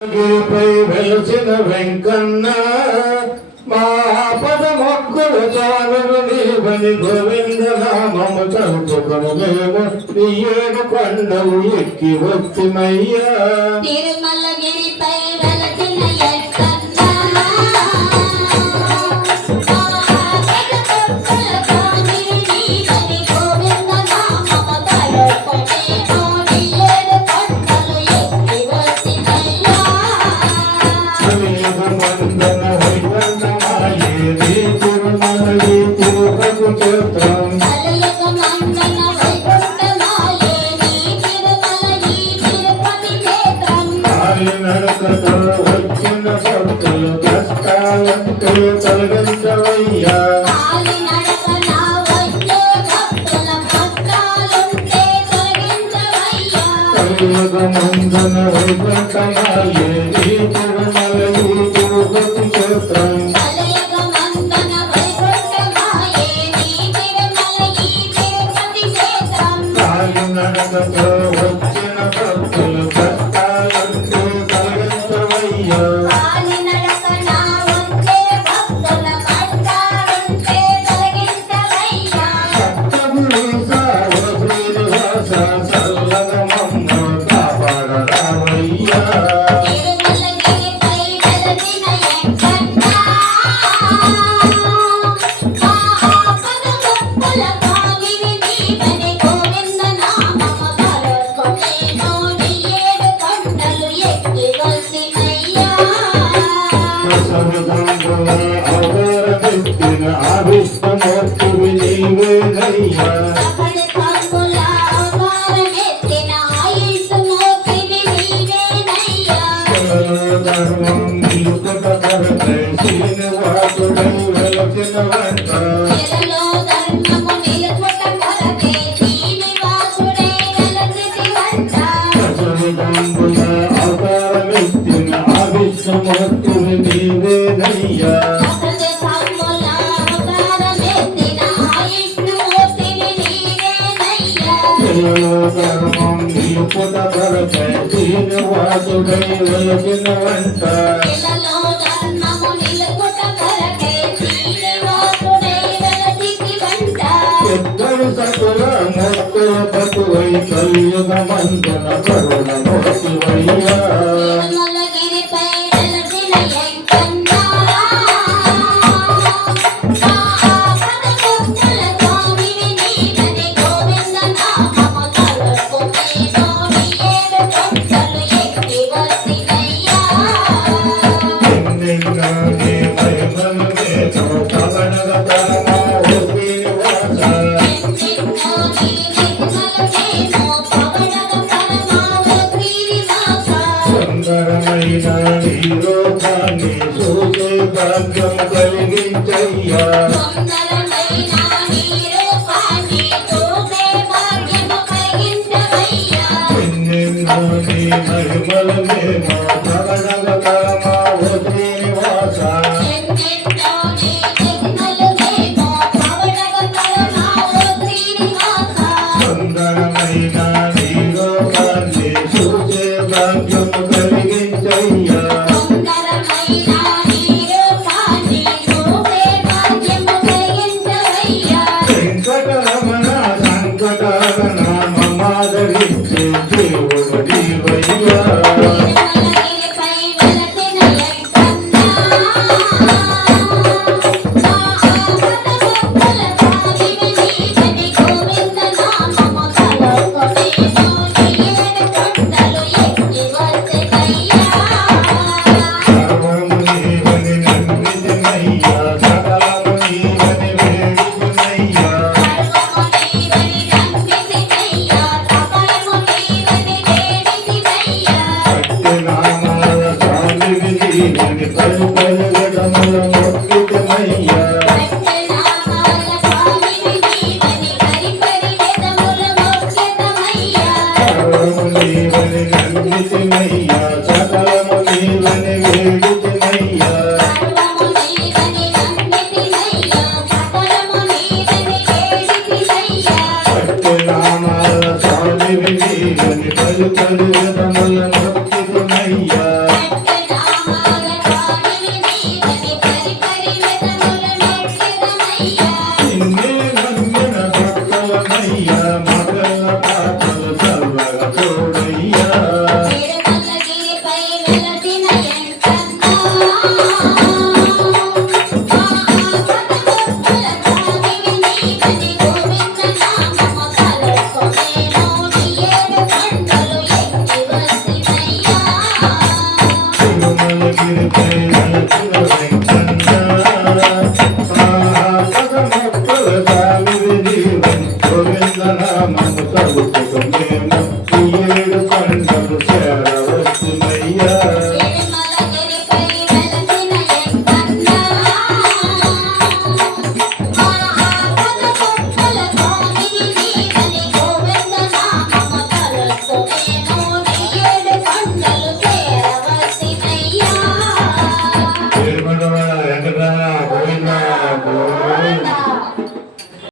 గిరిపై వెలసిన వెంకన్న మా పద మొక్కుల చాలును నీవని గోవింద నామము తలుచుకును మేము నీ ఏడు కొండలు ఎక్కి వచ్చిమయ్యా. తిరుమలగిరిపై వెలసిన వెంకన్న నడకతో వచ్చిన భక్తులు కష్టాలంటూ తొలగించవయ్యా. కలియుగమందున వైకుంఠమాయే ఈ తిరుమల ఈ తిరుపతి క్షేత్రం. కాలినడకతో వచ్చిన భక్తులు కష్టాలంటూ తొలగించవయ్యా. సప్తగురు సావ శ్రీనివాస చల్లగా మమ్ము కాపాడరావయ్యా. అవతారమెత్తిన ఆవిష్టమూర్తివి నీవేనయ్యా. ధర్మం నిలుపుట కొరకై శ్రీనివాసుడై వెలసిన వెంట అవతారమెత్తిన ఆవిష్టమూర్తివి నీవేనయ్యా. ధర్మం నిలుపుట కొరకై శ్రీనివాసుడై వెలసిన వెంట ఇద్దరు సతుల మొక్కుల పటువై కలియుగమందున కరుణ మోసివయ్యా. సుందరమైన నీ రూపాన్ని చూసే భాగ్యం కలిగించయ్యా. ఎన్నెన్నో నీ మహిమలు మేము ప్రకటనగలమా ఓ శ్రీనివాస. సుందరమైన నీ రూపాన్ని చూసే భాగ్యం కలిగించయ్యా. వెంకటరమణ సంకటహరణ మమాదరించే దేవుడు నీవయ్యా. సర్వము నీవని నమ్మితినయ్యా. సకలము నీవని వేడితినయ్యా. సత్యనామాల స్వామివి నీవని పలుపలుగడముల మొక్కితినయ్యా. సర్వము నీవని నమ్మితినయ్యా. సకలము నీవని వేడితినయ్యా. సత్యనామాల స్వామివి నీవని పలుపలుగడముల మొక్కితినయ్యా. గిరిపై వెలసిన వెంకన్న పదమొక్కల సాలివి జీవన్ గోవింద నామము తలుపుకు మేము ఈ ఏడు కొండలు చేరవచ్చునయ్యా తిరుమలగిరిపై వెలసిన ఎంకన్న మా ఆపద కొట్టల స్వామిని నీవని గోవింద నామము తలుచుకొనేము నీ ఏడు కొండలు చేరవలసినయ్యా తిరుమల వెంకట